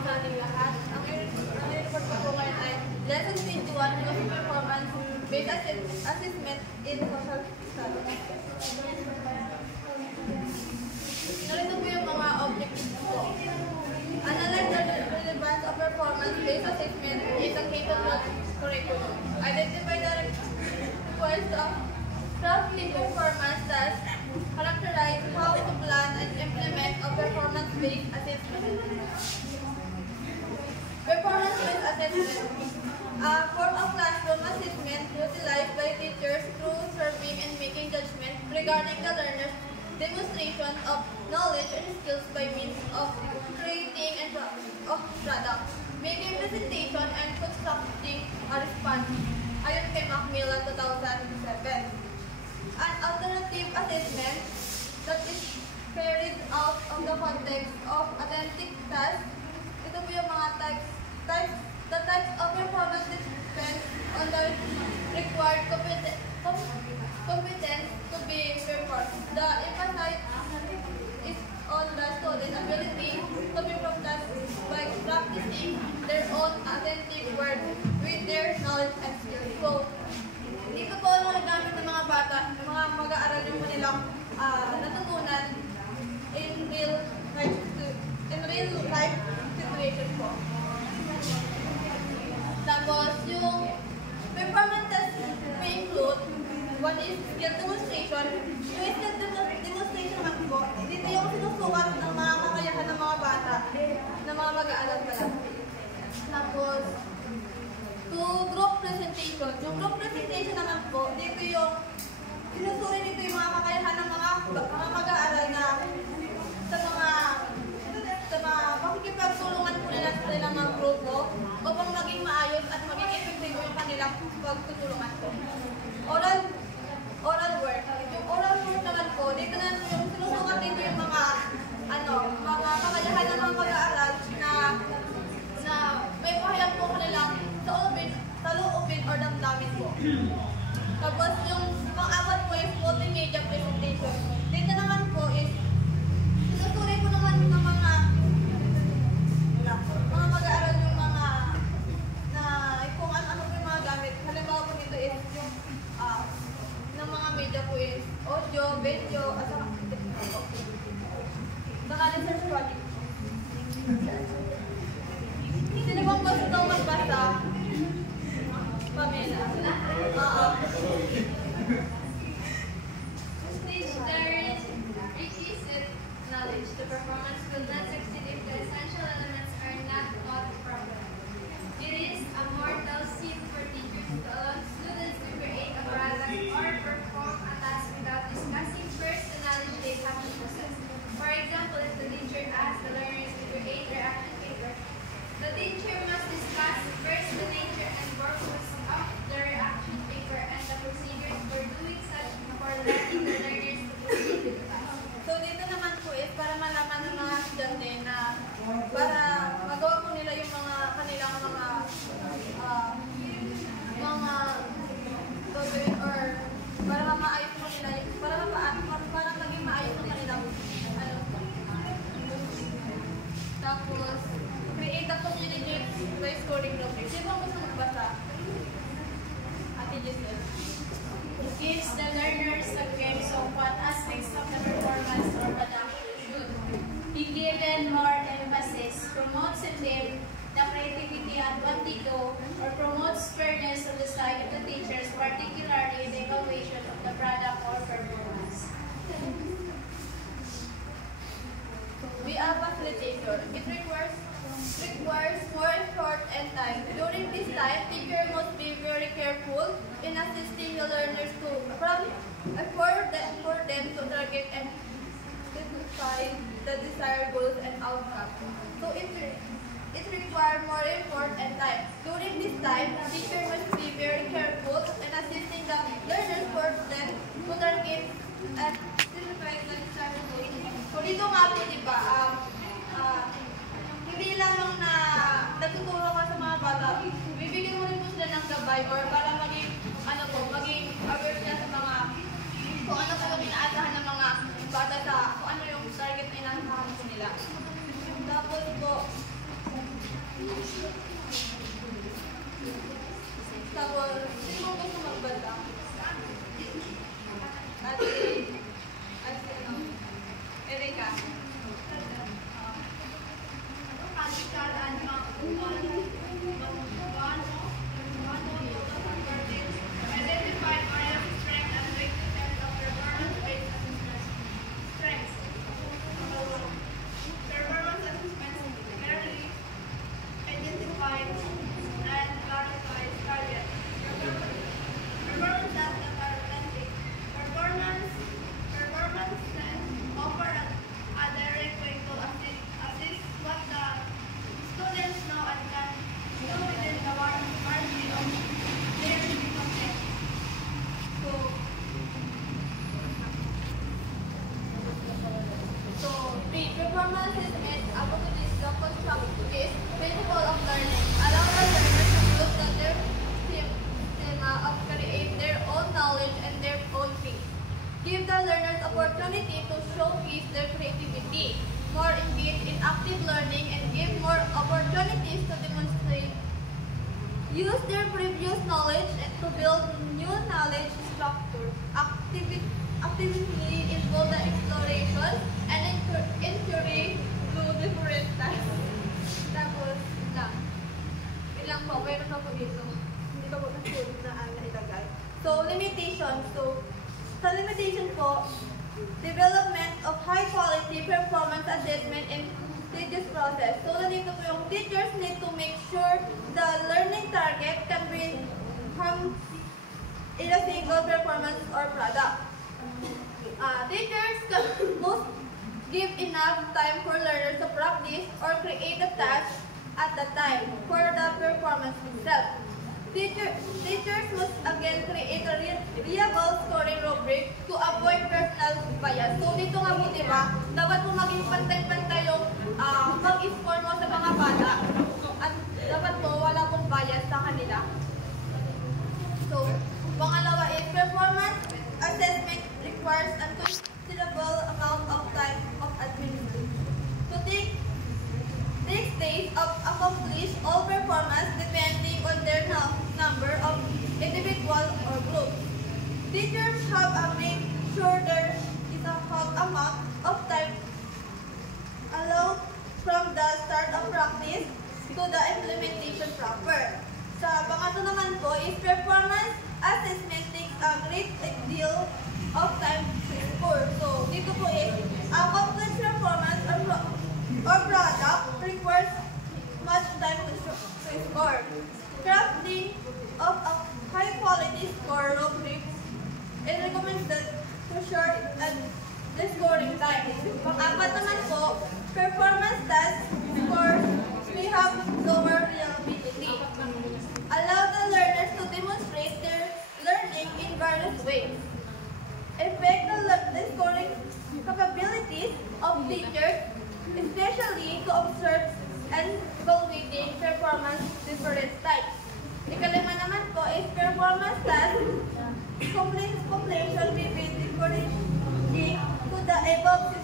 sa ating lahat. Ang report ko po ngayon ay Lesson 21, Philosophy Performance-Based Assessment in Social Studies. Narito po yung mga objectives po. Analyze the relevance of performance-based assessment in the K-12 curriculum. Identify the requirements of crafting performance tasks. Characterize how to plan and implement a performance-based assessment. Performance-based assessment, a form of classroom assessment utilized by teachers through surveying and making judgment regarding the learner's demonstration of knowledge and skills by means of creating and of product, making presentation and constructing a response. Ayon kay Macmillan 2007. An alternative assessment that is carried out of the context of authentic tasks. Ito po yung mga types. The types of performance depends on the required competence to be performed. The emphasis is on the student's ability to perform tasks by practicing their own authentic work with their knowledge and skills. So, dito po ang nagamit ng mga bata, ng mga mag-aaral yung kanilang natutunan in real life situation po. Tapos, yung performance test may include, one is skill demonstration. Yung skill demonstration naman po, dito yung sinusukat ng mga kakayahan ng mga bata, ng mga mag-aaral pala. Tapos, to group presentation. Yung group presentation naman po, dito yung sinusuri dito yung mga kakayahan ng mga mag-aaral na sa mga makikipagtulungan po nila sa ilang mga grupo upang maging maayos at maging effective yung kanilang pagtutulungan po. Oral work. Yung oral work naman po, dito na yung sinusukat dito yung mga kakayahan ng mga mag-aaral na may pahayag po kanilang sa loobin or damdamin po. Tapos yung pang-apat po is multimedia presentation. Dito naman po is sinusuri po naman ng mga mag-aaral yung mga kung ano po yung mga gamit. Halimbawa po dito is yung ng mga media po is audio, video, at saka research project. Sino bang gusto daw magbasa? Pamela. Stage there is requisite knowledge. The performance will not succeed if the essential elements are not taught properly. It is a mortal sin for teachers to allow students to create a product or perform a task without discussing first the knowledge they have to possess. For example, if the teacher asks the learners to create their action figure, the teacher must discuss first the nature and purpose of the reaction paper and the procedures for doing such before letting the learners to proceed with the task. So, dito naman po is para malaman ng mga estudyante na para magawa po nila yung mga kanilang mga gawin or para maayos po nila para maging maayos ang kanilang tapos create a community by scoring rubrics. Sino ang gusto magbasa? Ate Giselle. It gives the learners a glimpse of what aspects of the performance or product should be given more emphasis, promotes in them the creativity at what they do, or promotes fairness on the side of the teachers, particularly in the evaluation of the product or performance. Be a facilitator. It requires more effort and time. During this time, teacher must be very careful in assisting the learners for them to target and define the desired goals and outcomes. So it requires more effort and time. During this time, teacher must be very careful in assisting the learners for them to target and define the desired goals. So dito nga po, diba, hindi lamang na nagtuturo ka sa mga bata, bibigyan mo rin po sila ng gabay or para maging aware sila sa mga kung ano po yung inaasahan ng mga bata sa kung ano yung target na inaasahan po nila. Tapos po, Tapos, sino gusto magbanda? Erika. Identify areas of strength and weaknesses of performance-based assessment. Strengths. Performance assessments clearly identify and clarify targets. Performance tests that are authentic. Performance tests offer a direct way to assess what the students know and can do within the margin of their content. So, the performance assessment accompanies the constructive principle of learning, allow the learners to build their schema of create their own knowledge and their own pace. Give the learners opportunity to showcase their creativity, more engage in active learning, and give more opportunities to demonstrate. Use their previous knowledge to build new knowledge structure. Actively involve the exploration and inquiry through different tasks. Tapos, lang. Ilang po, mayroon na po dito. Hindi ko po nasulit na ilagay. So, limitations. So, sa limitation po, development of high-quality performance assessment in tedious process. So, nandito po yung teachers need to make sure the learning target can be from in a single performance or product. Teachers can most give enough time for learners to practice or create a task at the time for the performance itself. Teachers must again create a reliable scoring rubric to avoid personal bias. So dito nga po, di ba, dapat po maging pantay-pantay yung pag-score mo sa mga bata. At dapat po wala pong bias sa kanila. So, pangalawa is performance assessment requires a considerable amount of time of administration. To take days of accomplish all performance depending on their number of individual or group. Teachers have to make sure there is a hot amount of time allowed from the start of practice to the implementation proper. Sa pangatlo naman po is performance assessment takes a great deal of time to score. So, dito po is a complex performance or product requires much time to score. Crafting of a high-quality score rubric is recommended to shorten the scoring time. Pang-apat naman po, performance test scores may have lower reliability. Allow the learners to demonstrate their learning in various ways. Affect the scoring capabilities of teachers, especially to observe and evaluating performance different types. Ikalima naman po is performance test completion may be differentiating to the above